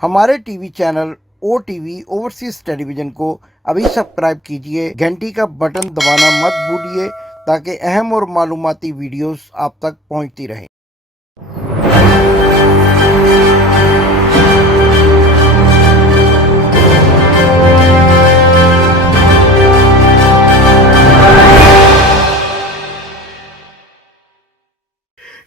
हमारे TV channel ओ TV overseas television को अभी सब्सक्राइब कीजिए, घंटी का बटन दबाना मत भूलिए ताकि अहम और मालूमाती वीडियोस आप तक पहुंचती रहें।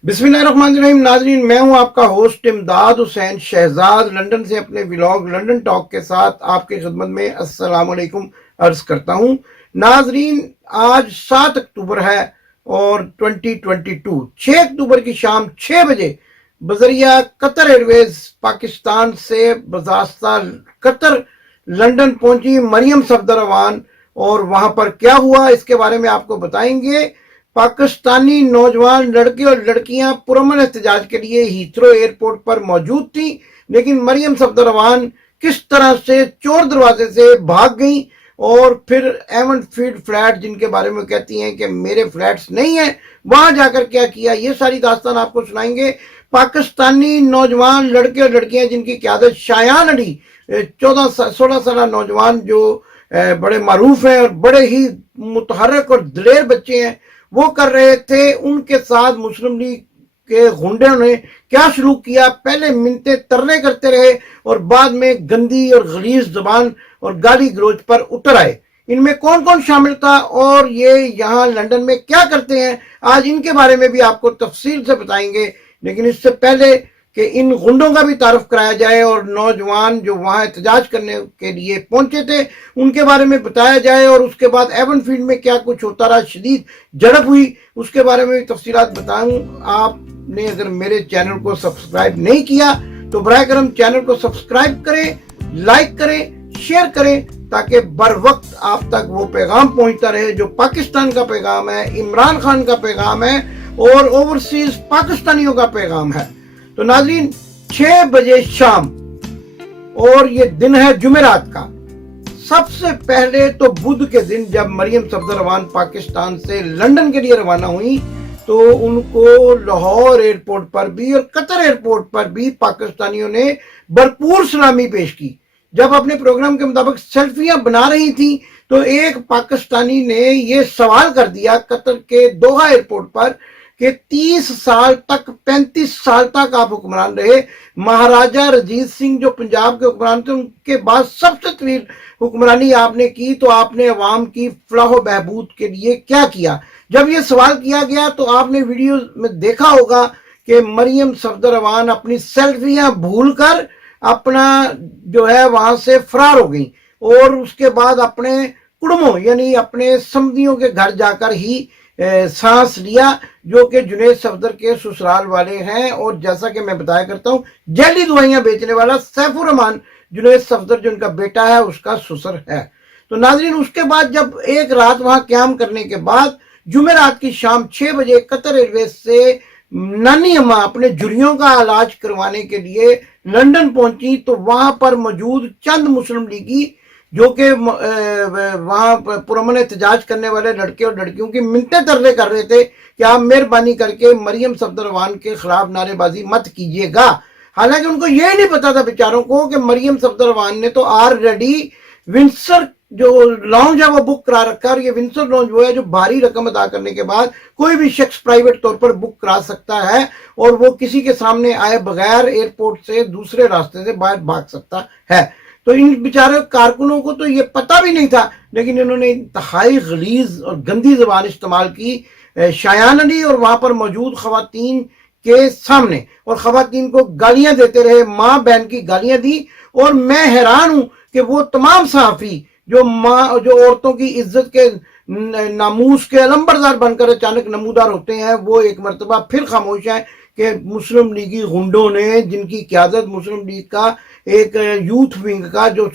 बिस्मिल्लाहिर्रहमानिर्रहीम। नाजरीन, मैं हूं आपका होस्ट इमदाद हुसैन शहजाद, लंदन से अपने व्लॉग लंदन टॉक के साथ आपकी खिदमत में अस्सलाम वालेकुम अर्ज करता हूं। नाजरीन, आज 7 अक्टूबर है और 2022 6 अक्टूबर की शाम 6 बजे बजरिया कतर एयरवेज पाकिस्तान से बज़ास्ता कतर लंदन पहुंची मरियम सफदर अवान, और वहां पर क्या हुआ इसके बारे में आपको बताएंगे। पाकिस्तानी नौजवान लड़के और लड़कियां पुरअमन एहतजाज के लिए हीथ्रो एयरपोर्ट पर मौजूद थी, लेकिन मरियम सफदर अवान किस तरह से चोर दरवाजे से भाग गई और फिर एवन फील्ड फ्लैट, जिनके बारे में कहती हैं कि मेरे फ्लैट्स नहीं है, वहां जाकर क्या किया, ये सारी दास्तान आपको सुनाएंगे। पाकिस्तानी नौजवान लड़के और लड़कियां जिनकी क़यादत शायान अली 14-16 साल नौजवान जो बड़े मारूफ हैं और बड़े ही मुतहर्रिक और दिलेर बच्चे हैं, वो कर रहे थे, उनके साथ मुस्लिम लीग के गुंडों ने क्या शुरू किया। पहले मिन्नतें तरले करते रहे और बाद में गंदी और गलीज जबान और गाली गलोच पर उतर आए। इनमें कौन कौन शामिल था और ये यहाँ लंदन में क्या करते हैं, आज इनके बारे में भी आपको तफसील से बताएंगे। लेकिन इससे पहले कि इन गुंडों का भी तारुफ कराया जाए और नौजवान जो वहाँ एहतजाज करने के लिए पहुंचे थे उनके बारे में बताया जाए, और उसके बाद एवन फील्ड में क्या कुछ होता रहा, शदीद झड़प हुई, उसके बारे में भी तफसीलात बताऊं। आपने अगर मेरे चैनल को सब्सक्राइब नहीं किया तो बराए करम चैनल को सब्सक्राइब करें, लाइक करें, शेयर करें, ताकि बर वक्त आप तक वो पैगाम पहुंचता रहे जो पाकिस्तान का पैगाम है, इमरान खान का पैगाम है और ओवरसीज पाकिस्तानियों का पैगाम है। तो नाज़रीन, 6 बजे शाम और ये दिन है जुमेरात का। सबसे पहले तो बुध के दिन जब मरियम सफदर अवान पाकिस्तान से लंदन के लिए रवाना हुई तो उनको लाहौर एयरपोर्ट पर भी और कतर एयरपोर्ट पर भी पाकिस्तानियों ने भरपूर सलामी पेश की। जब अपने प्रोग्राम के मुताबिक सेल्फियां बना रही थी तो एक पाकिस्तानी ने ये सवाल कर दिया कतर के दोहा एयरपोर्ट पर कि 30 साल तक 35 साल तक आप हुक्मरान रहे, महाराजा रंजीत सिंह जो पंजाब के हुक्मरान थे उनके बाद सबसे तवील हुक्मरानी आपने की, तो आपने अवाम की फलाह बहबूद के लिए क्या किया। जब ये सवाल किया गया तो आपने वीडियो में देखा होगा कि मरियम सफदर अवान अपनी सेल्फियां भूलकर अपना जो है वहां से फरार हो गई और उसके बाद अपने कुड़मों यानी अपने समधियों के घर जाकर ही सांस लिया, जो कि जुनैद सफदर के ससुराल वाले हैं। और जैसा कि मैं बताया करता हूँ, जैली दवाइयां बेचने वाला सैफुर रहमान जुनैद सफदर जो उनका बेटा है उसका ससुर है। तो नाजरीन, उसके बाद जब एक रात वहां क्याम करने के बाद जुमेरात की शाम 6 बजे कतर एयरवेज से नानी अम्मा अपने जुरियों का इलाज करवाने के लिए लंदन पहुंची, तो वहां पर मौजूद चंद मुस्लिम लीगी जो कि वहाँ पुरअमन एहतजाज करने वाले लड़के और लड़कियों की मिन्नतें तरले कर रहे थे कि आप मेहरबानी करके मरियम सफदर अवान के खिलाफ नारेबाजी मत कीजिएगा। हालांकि उनको ये नहीं पता था बेचारों को कि मरियम सफदर अवान ने तो ऑलरेडी विंसर जो लॉन्ज है वो बुक करा रखा है, और ये विंसर लॉन्ज वो है जो भारी रकम अदा करने के बाद कोई भी शख्स प्राइवेट तौर पर बुक करा सकता है और वो किसी के सामने आए बगैर एयरपोर्ट से दूसरे रास्ते से बाहर भाग सकता है। तो इन बेचारे कारकुनों को तो ये पता भी नहीं था, लेकिन इन्होंने इंतहाई गलीज और गंदी जबान इस्तेमाल की शायान अली और वहां पर मौजूद खवातीन के सामने, और खवातीन को गालियां देते रहे, माँ बहन की गालियां दी। और मैं हैरान हूं कि वो तमाम सहाफी जो औरतों की इज्जत के नामूस के अलंबरदार बनकर अचानक नमूदार होते हैं, वो एक मरतबा फिर खामोश हैं कि मुस्लिम लीगी गुंडों ने, जिनकी क़यादत मुस्लिम लीग का एक यूथ विंग का जो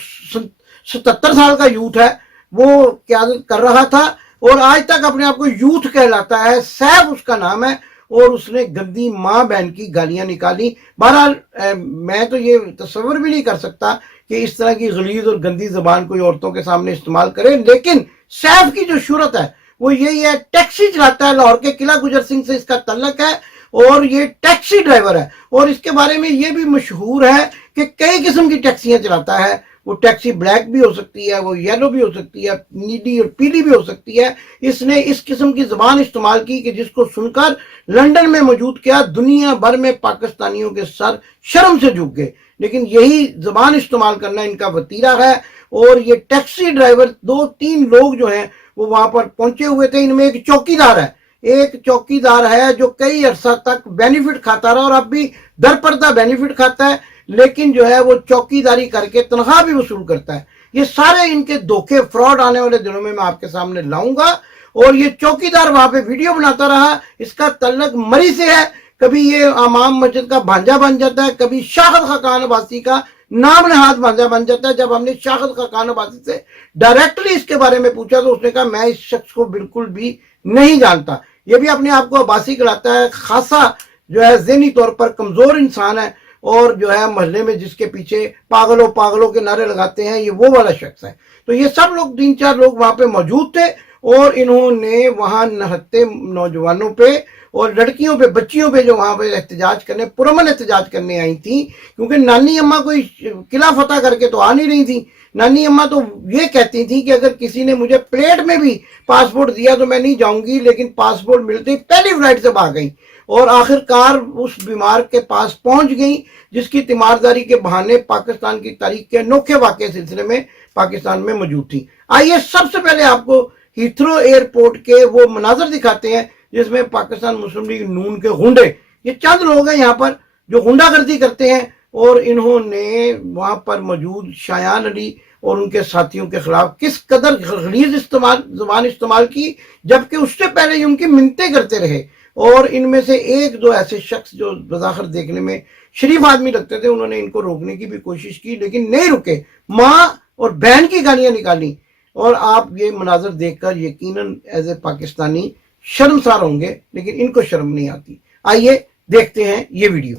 77 साल का यूथ है वो क़यादत कर रहा था और आज तक अपने आप को यूथ कहलाता है, सैफ उसका नाम है, और उसने गंदी माँ बहन की गालियां निकाली। बहरहाल मैं तो ये तस्वर भी नहीं कर सकता कि इस तरह की गलीज और गंदी जबान कोई औरतों के सामने इस्तेमाल करे, लेकिन सैफ की जो शोहरत है वो यही है, टैक्सी चलाता है, लाहौर के किला गुजर सिंह से इसका तल्लक है اور یہ ٹیکسی ڈرائیور ہے، اور اس کے بارے میں یہ بھی مشہور ہے کہ کئی قسم کی ٹیکسیاں چلاتا ہے. وہ ٹیکسی بلیک بھی ہو سکتی ہے، وہ یلو بھی ہو سکتی ہے، نیلی اور پیلی بھی ہو سکتی ہے. اس نے اس قسم کی زبان استعمال کی کہ جس کو سن کر لندن میں موجود کیا دنیا بھر میں پاکستانیوں کے سر شرم سے جھک گئے. لیکن یہی زبان استعمال کرنا ان کا وتیرہ ہے. اور یہ ٹیکسی ڈرائیور 2-3 لوگ جو ہیں وہ وہاں پر پہنچے ہوئے تھے. ان میں ایک چوکیدار ہے، ایک چوکیدار ہے جو کئی عرصہ تک بینیفٹ کھاتا رہا اور اب بھی درپردہ بینیفٹ کھاتا ہے، لیکن جو ہے وہ چوکیداری کر کے تنخواہ بھی وصول کرتا ہے. یہ سارے ان کے دھوکے فراڈ آنے والے دنوں میں آپ کے سامنے لاؤں گا. اور یہ چوکیدار وہاں پہ ویڈیو بناتا رہا. اس کا تعلق مری سے ہے. کبھی یہ امام مسجد کا بھانجا بن جاتا ہے، کبھی شاہد خاقان عباسی کا نام نہاد بھانجا بن جاتا ہے. جب ہم نے شاہد خاقان عباسی سے ڈائریکٹلی اس کے بارے میں پوچھا تو اس نے کہا میں اس شخص کو بالکل بھی نہیں جانتا. یہ بھی اپنے آپ کو عباسی کہلاتا ہے، خاصا جو ہے ذہنی طور پر کمزور انسان ہے، اور جو ہے محلے میں جس کے پیچھے پاگلوں پاگلوں کے نعرے لگاتے ہیں، یہ وہ والا شخص ہے. تو یہ سب لوگ 3-4 لوگ وہاں پہ موجود تھے، اور انہوں نے وہاں نہتے نوجوانوں پہ اور لڑکیوں پہ، بچیوں پہ جو وہاں پہ احتجاج کرنے، پرامن احتجاج کرنے آئی تھیں، کیونکہ نانی اماں کوئی قلعہ فتح کر کے تو آ نہیں رہی تھیں. نانی اماں تو یہ کہتی تھیں کہ اگر کسی نے مجھے پلیٹ میں بھی پاسپورٹ دیا تو میں نہیں جاؤں گی، لیکن پاسپورٹ ملتے ہی پہلی فلائٹ سے بھاگ گئیں اور آخر کار اس بیمار کے پاس پہنچ گئیں، جس کی تیمارداری کے بہانے پاکستان کی تاریخ کے انوکھے واقعے سلسلے میں پاکستان میں موجود تھی. آئیے سب سے پہلے آپ کو ہیتھرو ایئرپورٹ کے وہ مناظر دکھاتے ہیں جس میں پاکستان مسلم لیگ نون کے غنڈے، یہ چند لوگ ہیں یہاں پر جو غنڈہ گردی کرتے ہیں، اور انہوں نے وہاں پر موجود شایان علی اور ان کے ساتھیوں کے خلاف کس قدر غلیظ زبان استعمال کی، جبکہ اس سے پہلے ان کی منتیں کرتے رہے. اور ان میں سے 1-2 ایسے شخص جو بظاہر دیکھنے میں شریف آدمی لگتے تھے، انہوں نے ان کو روکنے کی بھی کوشش کی لیکن نہیں رکے. ماں اور بہن کی گالیاں نکالی. اور آپ یہ مناظر دیکھ کر یقیناً ایز اے پاکستانی شرمسار ہوں گے، لیکن ان کو شرم نہیں آتی. آئیے دیکھتے ہیں یہ ویڈیو.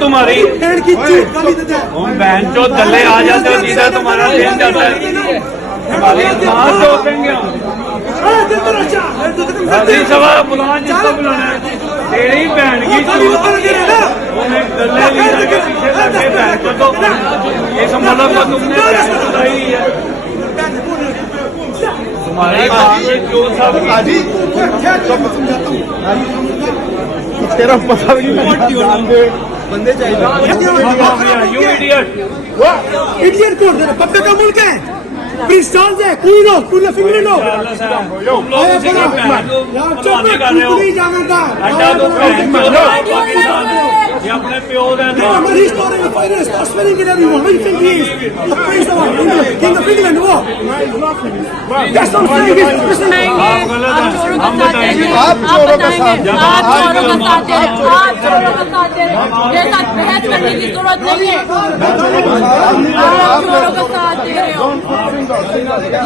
تمہاری بہن چو دلے آ جاتے ہو جیسا تمہارا دین جاتا ہے. ہماری ماں سے ہوتے گے سوال بلا جس کو بلانا ہے تیری بہن کی دلے لیڈر کے پیچھے لگے بہن کو تو اس ملک کو تم نے بہن بتائی ہے. تمہاری ماں سے جو سب تیرا پتا نہیں بندے چاہیے پپے کا ملک ہے. کرسچن ہے کوئی لو کوئی فکر لو اپنے پیو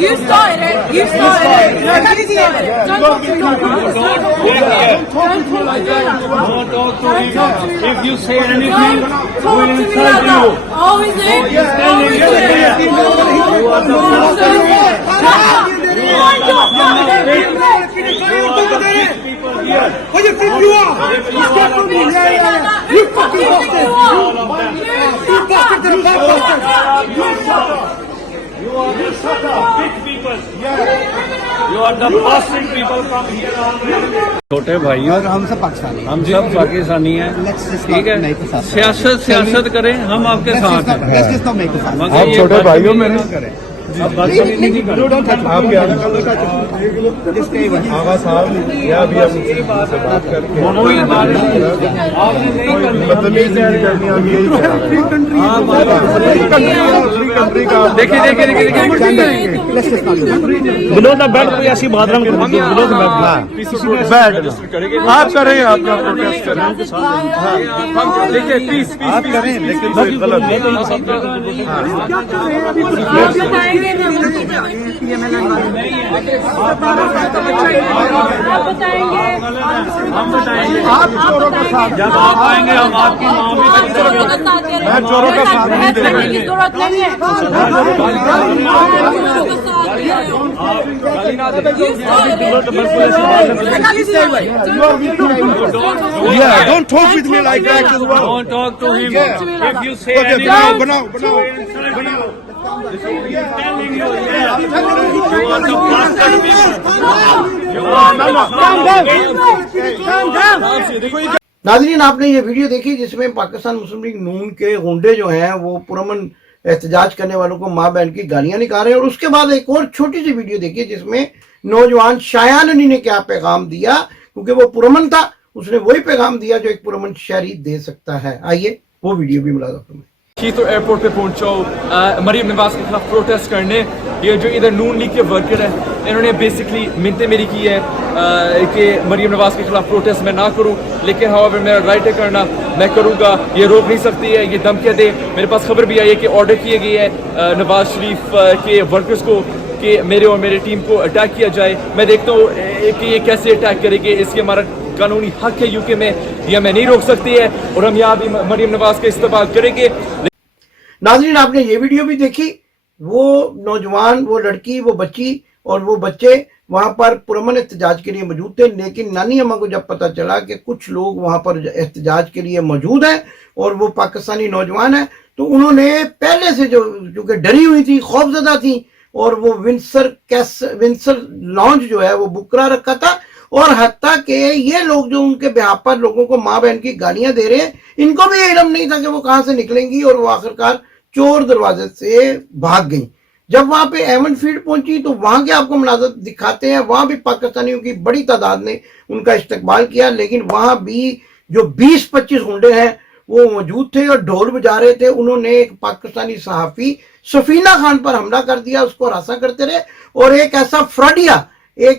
You started it. You started it. Don't talk to me. If you say anything, Don't talk to me like that. Always it. What do you think you are? You step from me. You fucking bastard. You bastard to the bastard. You are the big people. You are the bastard people from here on. چھوٹے بھائیوں ہم سب پاکستانی ہم سب پاکستانی ہیں، ٹھیک ہے. سیاست کریں، ہم آپ کے ساتھ ہیں. آپ چھوٹے بھائیوں میں نہیں کریں. آپ بات نہیں کریں. آپ کے آغا صاحب یا بھی آپ سے بات کر کے کوئی بات نہیں. آپ نے نہیں کرنی. بدتمیزی نہیں کرنی. اب یہی کنٹری کا دیکھیے بلو دا بیڈ کوئی ایسی بات نہ کریں. بلو دا بیڈ آپ کریں، آپ کا پروٹیسٹ کریں، آپ کریں، لیکن کوئی غلط आप बताएंगे। हम बताएंगे आप चोरों का साथ जब आप आएंगे हम आपकी माँ भी आप चोरों का साथ दे रहे हैं। मैं चोरों का साथ नहीं दे करने की जरूरत नहीं है। Yeah, don't talk with me like that as well. Don't talk to him. If you say Okay, anything, बनाओ. telling you, yeah, you are the bastard people. You are नाज़रीन, आपने ये वीडियो देखी जिसमें पाकिस्तान मुस्लिम लीग नून के गुंडे जो हैं वो पुरअमन एहतजाज करने वालों को माँ बहन की गालियां निकाल रहे हैं। और उसके बाद एक और छोटी सी वीडियो देखी जिसमें नौजवान शायान अली ने क्या पैगाम दिया, क्योंकि वो पुरअमन था, उसने वही पैगाम दिया जो एक पुरअमन शहरी दे सकता है। आइए वो वीडियो भी मुलाज़ा फरमाएं। हीथ्रो एयरपोर्ट पे पहुंचो मरीम नवाज के खिलाफ प्रोटेस्ट करने। ये जो इधर नून लीग के वर्कर हैं इन्होंने बेसिकली मिन्नतें मेरी की है कि मरीम नवाज के खिलाफ प्रोटेस्ट मैं ना करूं, लेकिन हाउएवर मेरा राइट है करना, मैं करूंगा। ये रोक नहीं सकती है, ये धमकियां दे। मेरे पास खबर भी आई है कि ऑर्डर किए गए हैं नवाज शरीफ के वर्कर्स को कि मेरे और मेरे टीम को अटैक किया जाए। मैं देखता हूँ कि ये कैसे अटैक करेंगे, इसके हमारा कानूनी हक है यूके में, ये हमें नहीं रोक सकती है और हम यहाँ भी मरीम नवाज का इस्तेमाल करेंगे। नाज़रीन, आपने ये वीडियो भी देखी, वो नौजवान, वो लड़की, वो बच्ची और वो बच्चे वहां पर पुरअमन एहतजाज के लिए मौजूद थे। लेकिन नानी अम्मा को जब पता चला कि कुछ लोग वहां पर एहतजाज के लिए मौजूद हैं और वो पाकिस्तानी नौजवान है, तो उन्होंने पहले से जो डरी हुई थी, खौफजदा थी, और वो विंसर लॉन्च जो है वो बुक करा रखा था। और हत्ता कि ये लोग जो उनके बिहाफ पर लोगों को माँ बहन की गालियां दे रहे हैं, इनको भी इल्म नहीं था कि वो कहां से निकलेंगी, और वो आखिरकार चोर दरवाजे से भाग गई। जब वहां पे एवन फील्ड पहुंची तो वहां के आपको मनाज़र दिखाते हैं, वहां भी पाकिस्तानियों की बड़ी तादाद ने उनका इस्तकबाल किया। लेकिन वहां भी जो 20-25 गुंडे हैं वो मौजूद थे और ढोल बजा रहे थे। उन्होंने एक पाकिस्तानी सहाफ़ी सफीना खान पर हमला कर दिया, उसको हरासा करते रहे। और एक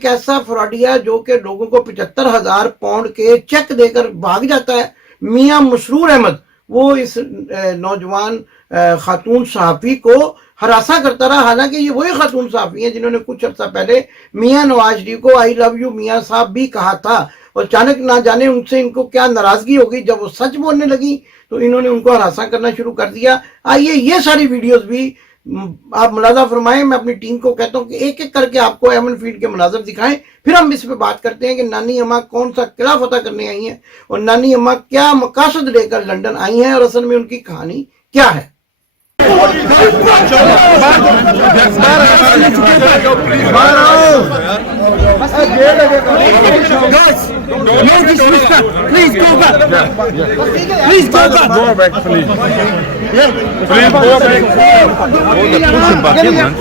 ऐसा फ्रॉडिया जो कि लोगों को 75,000 पाउंड के चेक देकर भाग जाता है, मियां मसरूर अहमद, वो इस नौजवान खातून सहाफ़ी को हरासा करता रहा। हालांकि ये वही खातून सहाफ़ी हैं जिन्होंने कुछ अर्सा पहले मियां नवाज शरीफ को आई लव यू मियां साहब भी कहा था। और अचानक ना जाने उनसे इनको क्या नाराजगी होगी, जब वो सच बोलने लगी तो इन्होंने उनको हरासा करना शुरू कर दिया। आइए ये सारी वीडियोस भी आप मुलाजा फरमाएं। मैं अपनी टीम को कहता हूं कि एक एक करके आपको एमन फील्ड के मनाजर दिखाएं, फिर हम इस पे बात करते हैं कि नानी अम्मा कौन सा किला फतह करने आई हैं और नानी अम्मा क्या मकासद लेकर लंदन आई हैं और असल में उनकी कहानी क्या है। No disrespect. Please go back. Please go back. Go back, please. Please go back. Push him back in, man.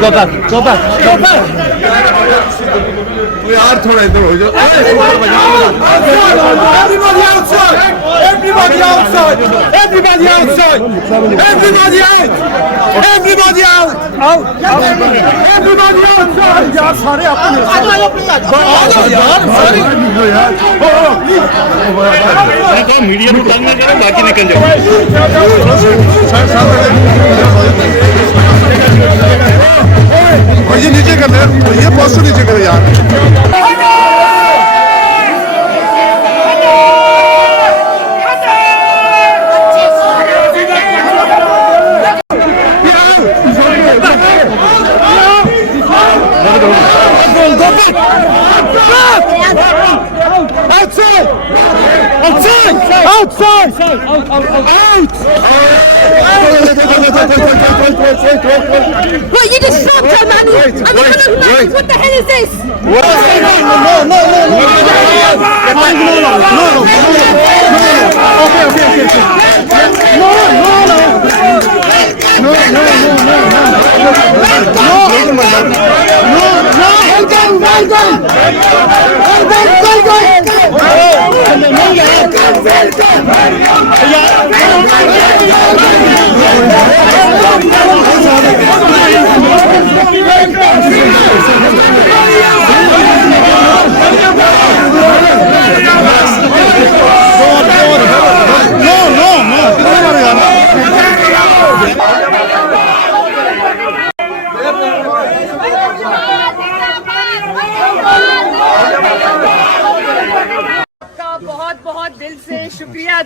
Go back. Go back. Go back. यार थोड़ा इधर हो जाओ। Everybody outside. Everybody outside. Everybody outside. Everybody out. Everybody out. Out. Everybody outside. यार सारे अपने यार सारे मीडिया में तंग ना करें, बाकी निकल जाओ। ये नीचे कर ले, ये पोस्टर नीचे करे यार। outside. Outside. Outside. Out. What, you just stopped her, man? What the hell is this? No.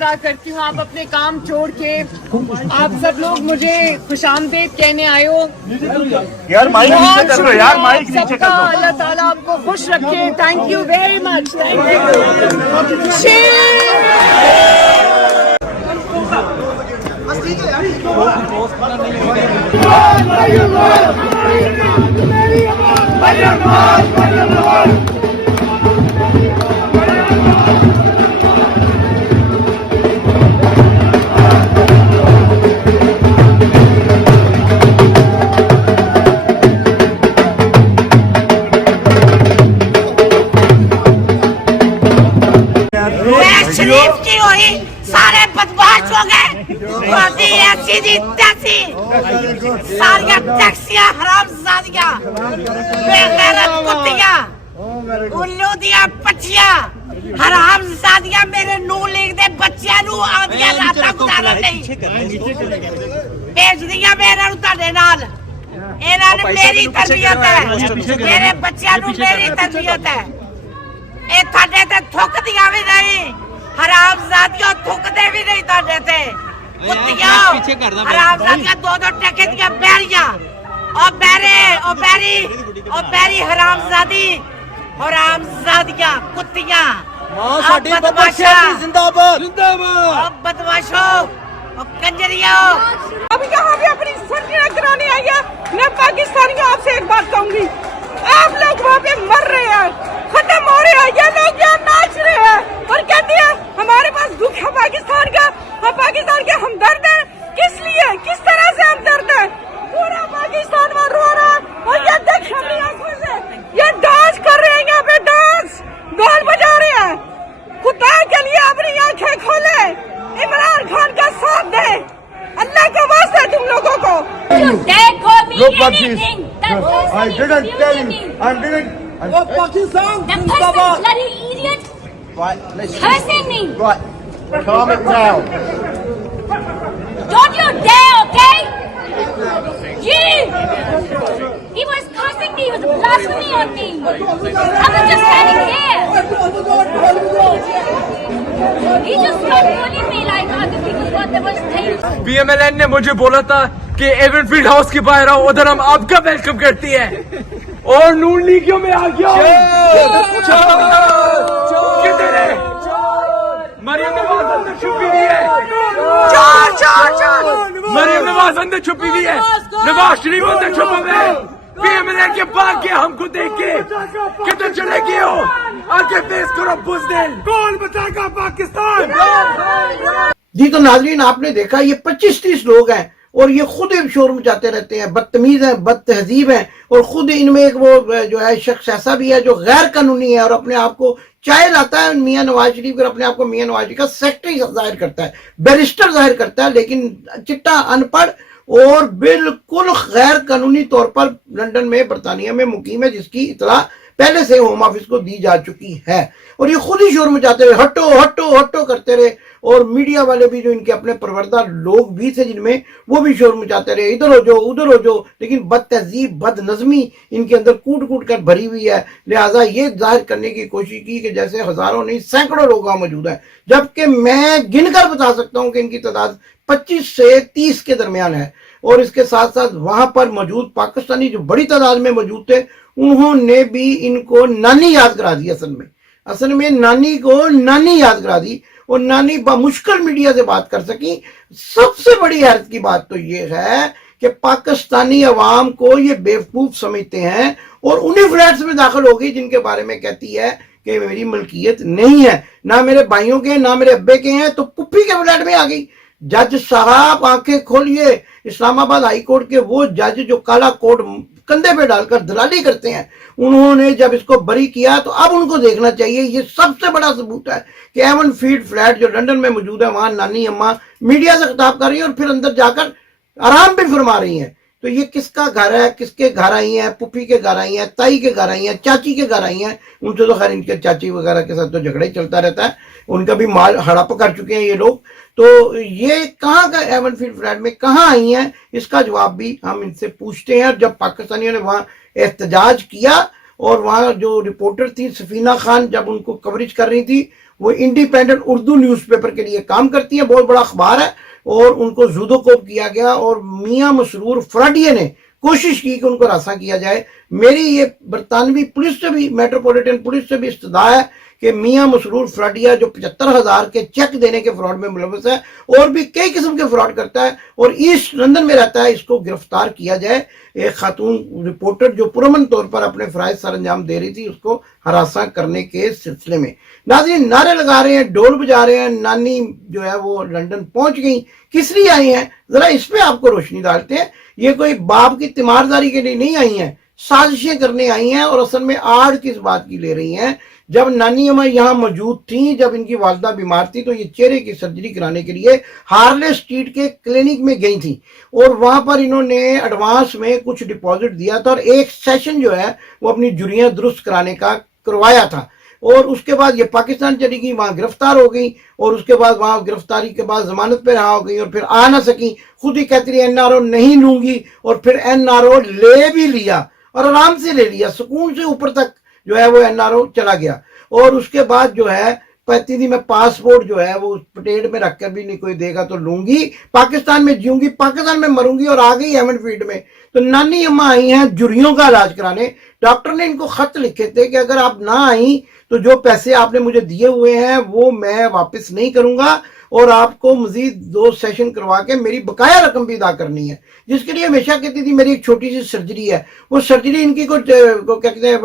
ادا کرتی ہوں. آپ اپنے کام چھوڑ کے آپ سب لوگ مجھے خوش آمدید کہنے آئے ہو. یار مائک نیچے کر دو یار, مائک سب نیچے کا کر دو. اللہ تعالیٰ آپ کو خوش رکھے. Thank you very much. Thank شریف کی ہوئی سارے بدماش ہو گئے. ایسی دی تیسی ساریاں ٹیکسیاں حرام زادیاں بے غیرت کتیاں الو دیا پچیاں حرام زادیاں میرے نو لیگ دے بچیاں نو آدیاں راتا گزارن نہیں بھیج دیا میرے تہاڈے نال. انہاں نے میری تربیت ہے, میرے بچیاں نو میری تربیت ہے. اے تھاڈے تے تھک دیاں بھی نہیں, حرام زادیاں تھک دے بھی نہیں تھاڈے تے. کتیاں حرام زادیاں دو ٹکے دیاں بیریاں او بیری حرام زادی حرام زادیاں کتیاں زندہ باد زندہ باد. بدماشو کنجریوں. اب یہاں پہ اپنی سرگرمیاں کرانے آئی ہے. میں پاکستانیوں آپ سے ایک بات کہوں گی, آپ لوگ وہاں پہ مر رہے ہیں, ختم ہو رہے ہیں, یہ لوگ یہاں ناچ رہے ہیں اور کہتے ہیں ہمارے پاس دکھ ہے پاکستان کا, ہم پاکستان کے ہمدرد ہیں. کس لیے, کس طرح سے ہمدرد ہیں؟ پورا پاکستان وہاں رو رہا ہے اور یہ دیکھ اپنی آنکھوں سے یہ ڈانس کر رہے ہیں, یہاں پہ ڈانس ڈھول بجا رہے ہیں. خدا کے لیے اپنی آنکھیں کھولے, عمران خان کا ساتھ دے, اللہ کا واسطہ ہے تم لوگوں کو. Look what she's. I didn't tell him. I didn't. Pakistan زندہ باد. Bloody idiot! Right, listen. Cursing me! Right, calm it down. Don't you dare, okay? You! He was cursing me, he was blaspheming on me. I was just standing here. He just started bullying me like other people thought they were saying. BMLN نے مجھے بولا تھا کہ even field house کے باہر آؤ, ادھر ہم آپ کا ویلکم کرتی ہیں, اور نون لیگیوں میں آ گیا. کدھر ہے مریم نواز؟ اندر چھپی ہوئی ہے. مریم نواز اندر چھپی ہوئی ہے, نواز شریف اندر چھپا ہوئے ہے. BMLN کے پاک کے ہم کو دیکھ کے کدھر چلے گئے ہو؟ آگے فیس کرو بزدل. کون بچائے گا پاکستان؟ جی تو ناظرین, آپ نے دیکھا یہ 25-30 لوگ ہیں اور یہ خود شور مچاتے رہتے ہیں, بدتمیز ہیں, بد تہذیب ہیں, اور خود ان میں ایک وہ جو ہے شخص ایسا بھی ہے جو غیر قانونی ہے اور اپنے آپ کو چائے لاتا ہے میاں نواز شریف, اور اپنے آپ کو میاں نواز شریف کا سیکرٹری ظاہر کرتا ہے, بیرسٹر ظاہر کرتا ہے, لیکن چٹا ان پڑھ اور بالکل غیر قانونی طور پر لندن میں برطانیہ میں مقیم ہے, جس کی اطلاع پہلے سے ہوم آفس کو دی جا چکی ہے. اور یہ خود ہی شور مچاتے رہے, ہٹو ہٹو ہٹو کرتے رہے, اور میڈیا والے بھی جو ان کے اپنے پروردہ لوگ بھی تھے جن میں, وہ بھی شور مچاتے رہے, ادھر ہو جاؤ ادھر ہو جاؤ, لیکن بد تہذیب بد نظمی ان کے اندر کوٹ کوٹ کر بھری ہوئی ہے. لہٰذا یہ ظاہر کرنے کی کوشش کی کہ جیسے ہزاروں نہیں سینکڑوں لوگ وہاں موجود ہیں, جبکہ میں گن کر بتا سکتا ہوں کہ ان کی تعداد 25 سے 30 کے درمیان ہے. اور اس کے ساتھ ساتھ وہاں پر موجود پاکستانی جو بڑی تعداد میں موجود تھے, انہوں نے بھی ان کو نانی یاد کرا دی. اصل میں نانی کو نانی یاد کرا دی, اور نانی بمشکل میڈیا سے بات کر سکی. سب سے بڑی حیرت کی بات تو یہ ہے کہ پاکستانی عوام کو یہ بیوقوف سمجھتے ہیں, اور انہی فلیٹس میں داخل ہو گئی جن کے بارے میں کہتی ہے کہ میری ملکیت نہیں ہے, نہ میرے بھائیوں کے نہ میرے ابے کے ہیں, تو پپی کے فلیٹ میں آ گئی. جج صاحب آنکھیں کھولیے, اسلام آباد ہائی کورٹ کے وہ جج جو کالا کوٹ کندھے پہ ڈال کر دلالی کرتے ہیں, انہوں نے جب اس کو بری کیا تو اب ان کو دیکھنا چاہیے. یہ سب سے بڑا ثبوت ہے کہ ایون فیلڈ فلیٹ جو لندن میں موجود ہے, وہاں نانی اماں میڈیا سے خطاب کر رہی ہیں اور پھر اندر جا کر آرام بھی فرما رہی ہیں. تو یہ کس کا گھر ہے, کس کے گھر آئی ہیں؟ پپی کے گھر آئی ہیں, تائی کے گھر آئی ہیں, چاچی کے گھر آئی ہیں. ان سے تو خیر ان کے چاچی وغیرہ کے ساتھ تو جھگڑا ہی چلتا رہتا ہے, ان کا بھی مال ہڑپ کر چکے ہیں یہ لوگ. تو یہ کہاں کا ایون فیلڈ فلیٹ میں کہاں آئی ہیں, اس کا جواب بھی ہم ان سے پوچھتے ہیں. اور جب پاکستانیوں نے وہاں احتجاج کیا, اور وہاں جو رپورٹر تھی سفینہ خان جب ان کو کوریج کر رہی تھی, وہ इंडिपेंडेंट उर्दू न्यूज़पेपर के लिए काम करती हैं, बहुत बड़ा अखबार है, और उनको जुदोकोब किया गया और मियां मसरूर फराडिया ने कोशिश की कि उनको रास्ता किया जाए। मेरी ये बरतानवी पुलिस से भी, मेट्रोपॉलिटन पुलिस से भी इस्तदा है कि मियां मसरूर फराडिया जो 75,000 के चेक देने के फ्रॉड में मुलव्वस है और भी कई किस्म के फ्रॉड करता है और ईस्ट लंदन में रहता है, इसको गिरफ्तार किया जाए। एक खातून रिपोर्टर जो पुरअमन तौर पर अपने फराइज सर अंजाम दे रही थी, उसको हरासा करने के सिलसिले में नाज़रीन नारे लगा रहे हैं, ढोल बजा रहे हैं। नानी जो है वो लंदन पहुंच गई, किस लिए आई हैं, जरा इस पे आपको रोशनी डालते हैं। ये कोई बाप की तीमारदारी के लिए नहीं आई हैं, साजिशें करने आई हैं और असल में आड़ किस बात की ले रही हैं। जब नानी अम्मा यहाँ मौजूद थी, जब इनकी वालदा बीमार थी, तो ये चेहरे की सर्जरी कराने के लिए हार्ले स्ट्रीट के क्लिनिक में गई थी और वहां पर इन्होंने एडवांस में कुछ डिपॉजिट दिया था और एक सेशन जो है वो अपनी जुरियां दुरुस्त कराने का करवाया था। और उसके बाद ये पाकिस्तान चली गई, वहां गिरफ्तार हो गई और उसके बाद वहां गिरफ्तारी के बाद जमानत पे रहा हो गई और फिर आ ना सकी। खुद ही कहती रही NRO नहीं लूंगी और फिर NRO ले भी लिया और आराम से ले लिया, सुकून से ऊपर तक जो है वो NRO चला गया। और उसके बाद जो है कहती थी मैं पासपोर्ट जो है वो पटेट में रखकर भी नहीं कोई देगा तो लूंगी, पाकिस्तान में जीऊंगी, पाकिस्तान में मरूंगी, और आ गई हेमनफील्ड में। तो नानी अम्मा आई हैं जुरियों का इलाज कराने। डॉक्टर ने इनको खत लिखे थे कि अगर आप ना आई तो जो पैसे आपने मुझे दिए हुए हैं वो मैं वापस नहीं करूंगा और आपको मजीद 2 सेशन करवा के मेरी बकाया रकम भी अदा करनी है। जिसके लिए हमेशा कहती थी मेरी एक छोटी सी सर्जरी है, वो सर्जरी इनकी को क्या कहते हैं,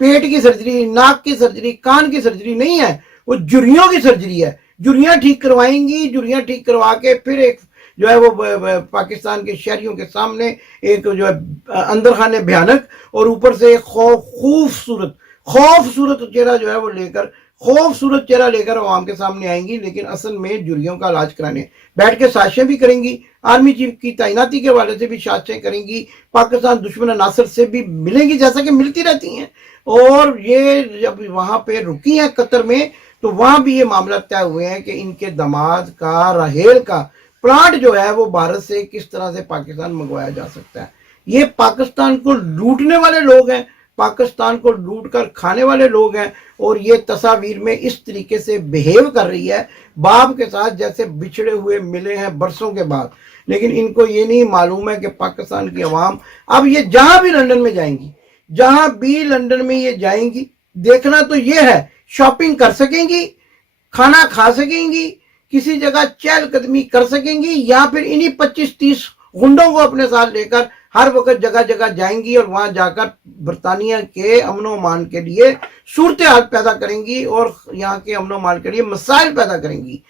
पेट की सर्जरी, नाक की सर्जरी, कान की सर्जरी नहीं है, वो जुरियों की सर्जरी है। जुरियां ठीक करवाएंगी, जुरियां ठीक करवा के फिर एक जो है वो पाकिस्तान के शहरियों के सामने एक जो है अंदर खाने भयानक और ऊपर से खौफसूरत चेहरा जो है वो लेकर, खूबसूरत चेहरा लेकर आवाम के सामने आएंगी। लेकिन असल में जुरियों का इलाज कराने बैठ के साजिशें भी करेंगी, आर्मी चीफ की तैनाती के हवाले से भी साजिशें करेंगी, पाकिस्तान दुश्मन नासिर से भी मिलेंगी जैसा कि मिलती रहती हैं। और ये जब वहां पे रुकी हैं कतर में तो वहां भी ये मामला तय हुए हैं कि इनके दामाद का रहेल का प्लांट जो है वो भारत से किस तरह से पाकिस्तान मंगवाया जा सकता है। ये पाकिस्तान को लूटने वाले लोग हैं, पाकिस्तान को लूट कर खाने वाले लोग हैं और ये तस्वीर में इस तरीके से बिहेव कर रही है बाप के साथ जैसे बिछड़े हुए मिले हैं बरसों के बाद। लेकिन इनको ये नहीं मालूम है कि पाकिस्तान की आवाम अब ये जहां भी लंदन में जाएंगी, जहां भी लंदन में ये जाएंगी, देखना तो ये है शॉपिंग कर सकेंगी, खाना खा सकेंगी, किसी जगह चहलकदमी कर सकेंगी, या फिर इन्हीं 25-30 गुंडों को अपने साथ लेकर हर वक्त जगह जगह जाएंगी और वहां जाकर बरतानिया के अमन अमान के लिए सूरत हाल पैदा करेंगी और यहाँ के अमन अमान के लिए मसाइल पैदा करेंगी।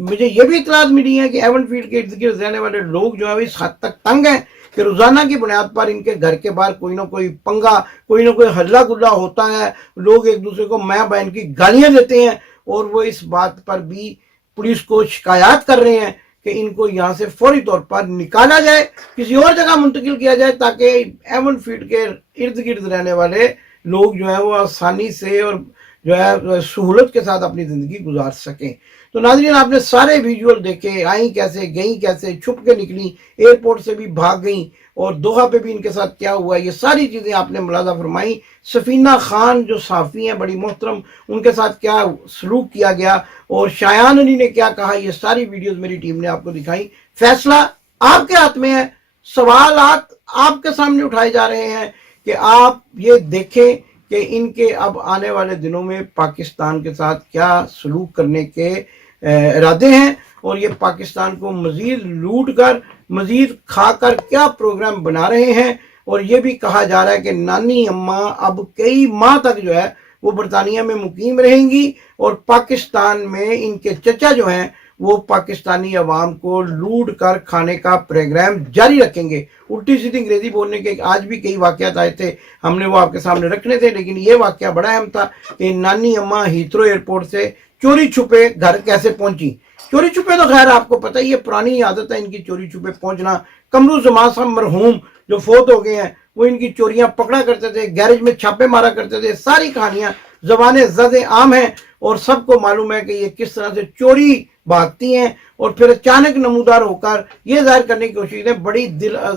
मुझे ये भी इतलात मिली है कि हेमनफील्ड के इर्द गिर्द रहने वाले लोग जो है इस हद तक तंग हैं कि रोजाना की बुनियाद पर इनके घर के बाहर कोई ना कोई पंगा, कोई ना कोई हल्ला गुल्ला होता है, लोग एक दूसरे को माँ बहन की गालियां देते हैं और वो इस बात पर भी पुलिस को शिकायत कर रहे हैं कि इनको यहाँ से फौरी तौर पर निकाला जाए, किसी और जगह मुंतकिल किया जाए ताकि हेमनफील्ड के इर्द गिर्द रहने वाले लोग जो है वो आसानी से और जो है सहूलत के साथ अपनी ज़िंदगी गुजार सकें। तो नाज़रीन आपने सारे विजुअल देखे, आई कैसे, गई कैसे, छुप के निकली, एयरपोर्ट से भी भाग गई और दोहा पे भी इनके साथ क्या हुआ, ये सारी चीज़ें आपने मुलाजा फरमाई। सफीना खान जो साफ़ी हैं बड़ी मोहतरम, उनके साथ क्या सलूक किया गया और शायान अली ने क्या कहा, ये सारी वीडियोज़ मेरी टीम ने आपको दिखाई। फैसला आपके हाथ में है, सवाल आपके सामने उठाए जा रहे हैं कि आप ये देखें कि इनके अब आने वाले दिनों में पाकिस्तान के साथ क्या सलूक करने के इरादे हैं और ये पाकिस्तान को मजीद लूट कर, मजीद खाकर क्या प्रोग्राम बना रहे हैं। और ये भी कहा जा रहा है कि नानी अम्मा अब कई माह तक जो है वो बरतानिया में मुकीम रहेंगी और पाकिस्तान में इनके चचा जो हैं वो पाकिस्तानी अवाम को लूट कर खाने का प्रोग्राम जारी रखेंगे। उल्टी सीधी अंग्रेजी बोलने के आज भी कई वाकयात आए थे, हमने वो आपके सामने रखने थे, लेकिन ये वाकया बड़ा अहम था कि नानी अम्मा हीथ्रो एयरपोर्ट से चोरी छुपे घर कैसे पहुंची। चोरी छुपे तो खैर आपको पता ही है, पुरानी आदत है इनकी चोरी छुपे पहुंचना। कमरू जमान साहब मरहूम जो फोत हो गए हैं वो इनकी चोरियां पकड़ा करते थे, गैरेज में छापे मारा करते थे। सारी कहानियां ज़बाने ज़द आम हैं और सबको मालूम है कि ये किस तरह से चोरी भागती हैं और फिर अचानक नमूदार होकर ये जाहिर करने की कोशिश है बड़ी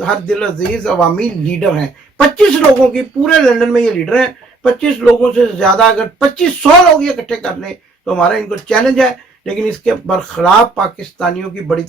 हर दिल अजीज अवामी लीडर हैं। 25 लोगों की पूरे लंदन में ये लीडर हैं। 25 लोगों से ज्यादा अगर 2500 लोग ये इकट्ठे कर लें तो हमारा इनको चैलेंज है, लेकिन इसके बरखिलाफ पाकिस्तानियों की बड़ी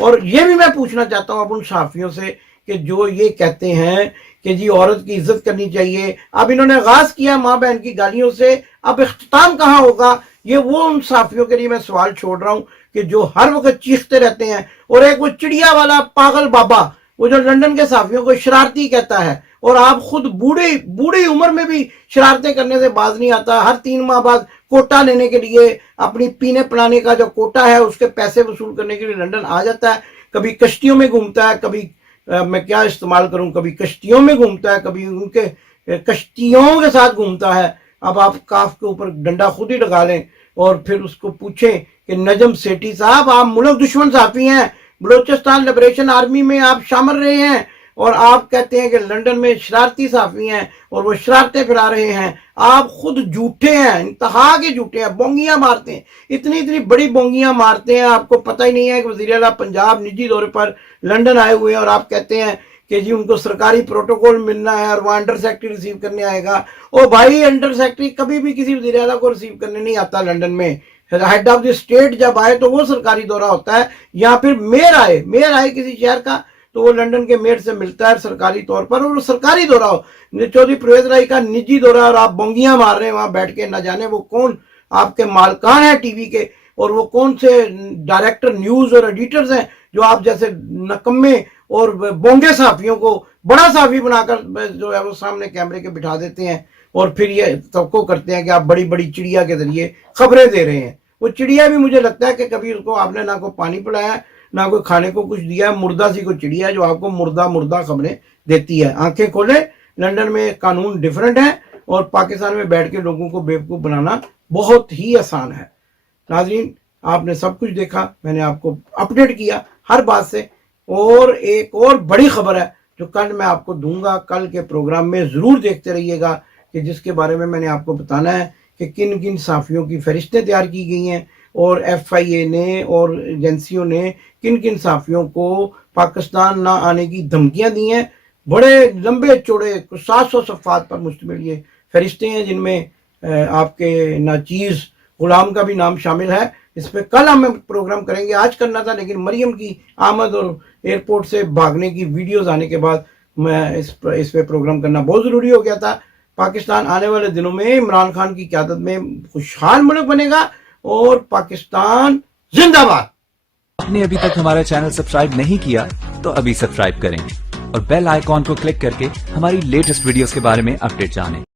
और ये भी मैं पूछना चाहता हूँ अब उन सहाफ़ियों से कि जो ये कहते हैं कि जी औरत की इज्जत करनी चाहिए, अब इन्होंने आगाज किया माँ बहन की गालियों से, अब इख्तिताम कहाँ होगा? ये वो उन सहाफ़ियों के लिए मैं सवाल छोड़ रहा हूँ कि जो हर वक्त चीखते रहते हैं, और एक वो चिड़िया वाला पागल बाबा वो जो लंदन के सहाफ़ियों को शरारती कहता है, और आप खुद बूढ़ी उम्र में भी शरारतें करने से बाज नहीं आता। हर 3 माह बाद कोटा लेने के लिए, अपनी पीने पिलाने का जो कोटा है उसके पैसे वसूल करने के लिए लंदन आ जाता है। कभी कश्तियों में घूमता है, कभी मैं क्या इस्तेमाल करूं, कभी कश्तियों में घूमता है, कभी उनके कश्तियों के साथ घूमता है। अब आप काफ के ऊपर डंडा खुद ही लगा लें और फिर उसको पूछें कि नजम सेठी साहब, आप मुल्क दुश्मन सहाफ़ी हैं, बलोचिस्तान लिबरेशन आर्मी में आप शामिल रहे हैं, और आप कहते हैं कि लंदन में शरारती सहाफ़ी हैं और वो शरारतें फैला रहे हैं। आप खुद झूठे हैं, इंतहा के झूठे हैं, बोंगियां मारते हैं, इतनी बड़ी बोंगियां मारते हैं, आपको पता ही नहीं है कि वज़ीर आला पंजाब निजी दौरे पर लंदन आए हुए हैं और आप कहते हैं कि जी उनको सरकारी प्रोटोकॉल मिलना है और वो अंडर सेक्रेटरी रिसीव करने आएगा। ओ भाई, अंडर सेक्रेटरी कभी भी किसी वज़ीर आला को रिसीव करने नहीं आता लंदन में। हेड ऑफ द स्टेट जब आए तो वो सरकारी दौरा होता है, या फिर मेयर आए किसी शहर का तो वो लंदन के मेयर से मिलता है सरकारी तौर पर, और सरकारी दौरा हो। चौधरी परवेज राय का निजी दौरा और आप बोंगियां मार रहे हैं वहां बैठ के, न जाने वो कौन आपके मालकान है टीवी के, और वो कौन से डायरेक्टर न्यूज और एडिटर्स हैं जो आप जैसे नकम्मे और बोंगे सहाफ़ियों को बड़ा सहाफ़ी बनाकर जो है वो सामने कैमरे के बिठा देते हैं, और फिर ये तवक्को करते हैं कि आप बड़ी चिड़िया के जरिए खबरें दे रहे हैं। वो चिड़िया भी मुझे लगता है कि कभी उसको आपने ना को पानी पिलाया, ना कोई खाने को कुछ दिया है, मुर्दा सी कोई चिड़िया है जो आपको मुर्दा खबरें देती है। आंखें खोले, लंदन में कानून डिफरेंट है और पाकिस्तान में बैठ के लोगों को बेवकूफ़ बनाना बहुत ही आसान है। नाज़रीन, आपने सब कुछ देखा, मैंने आपको अपडेट किया हर बात से, और एक और बड़ी खबर है जो कल मैं आपको दूंगा। कल के प्रोग्राम में ज़रूर देखते रहिएगा कि जिसके बारे में मैंने आपको बताना है कि किन किन सहाफ़ियों की फहरिस्तें तैयार की गई हैं और FIA ने और एजेंसियों ने किन किन सहाफ़ियों को पाकिस्तान ना आने की धमकियां दी हैं। बड़े लंबे चौड़े 700 सफ़ात पर मुश्तमिल ये फहरिस्तें हैं, जिनमें आपके नाचीज़ गुलाम का भी नाम शामिल है। इस पर कल हम प्रोग्राम करेंगे, आज करना था, लेकिन मरियम की आमद और एयरपोर्ट से भागने की वीडियोज़ आने के बाद मैं इस पे प्रोग्राम करना बहुत ज़रूरी हो गया था। पाकिस्तान आने वाले दिनों में इमरान खान की क़यादत में खुशहाल मुल्क बनेगा, और पाकिस्तान जिंदाबाद। आपने अभी तक हमारा चैनल सब्सक्राइब नहीं किया तो अभी सब्सक्राइब करें और बेल आइकॉन को क्लिक करके हमारी लेटेस्ट वीडियोस के बारे में अपडेट जानें।